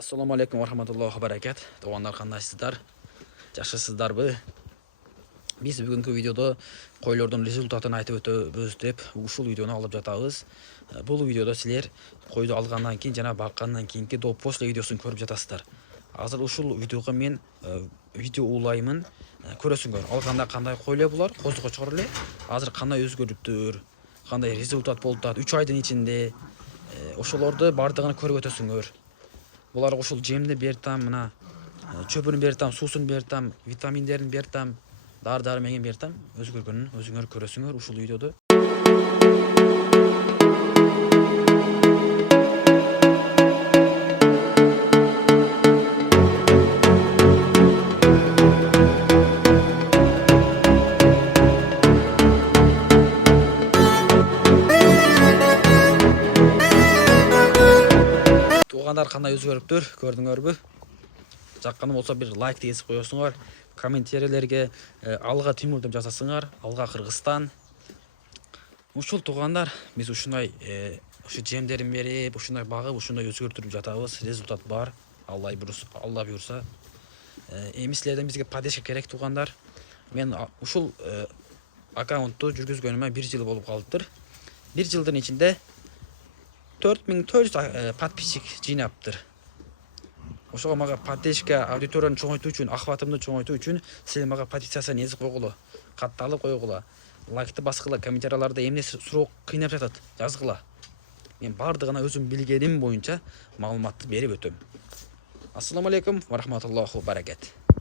Assalomu alaykum va rahmatullohi va barakat. To'g'onlar qandaysizlar? Yaxshisizlarmi? Biz bugungi videoda qo'ylardan rezultatini aytib o'tamiz deb ushul videoni olib жатабыз. Bu videoda sizlar qo'yni olgandan keyin, yana baqqandan keyingi do'pposli videosini ko'rib жатасыздар. Hozir ushul videoga men video ulayman. Ko'rasizlar, olganda qanday qo'ylar bular, qo'ziqochorlar. Hozir qanday o'zgaribdir, qanday rezultat bo'ldi 3 oydan ichinde. O'shalarda bardığını ko'rib o'tasizlar. Bular uşul jemni bertam, mına çöpünü bertam, susunu bertam, vitaminlerini bertam, dar-darmegin bertam. Özgürgünün, özüңөр көрөсүңөр uşul videoda. Туғандар қандай өзгөрүптүр, көрдүңөрбү? Жакканы болсо бир лайк десип коесуңар, комментарийлерге алга Тимур деп жазасыңар, алга Кыргызстан. Ушул туғандар биз ушундай ушу жемдерин берип, ушундай багып, ушундай өзгөртүрүп жатабыз. Результат бар. Алла буйруса. Эми силерден бизге поддержка керек туғандар. Мен ушул аккаунтту жүргүзгөнүмө 1 жыл болуп калыптыр. 1 жылдын ичинде 4400 подписчик жыйнаптыр. Ошого мага поддержка, аудиторияны чоңойтуу үчүн, ахватымды чоңойтуу үчүн силер мага позицияны езип койгула, катталып койгула, лайкты баскыла, комментарияларда эмне суроо кыйнап жатат, жазгыла. Мен бардыгына өзүм билгеним боюнча маалыматты берип өтөм. Ассаламу алейкум ва рахматуллахи ва баракат.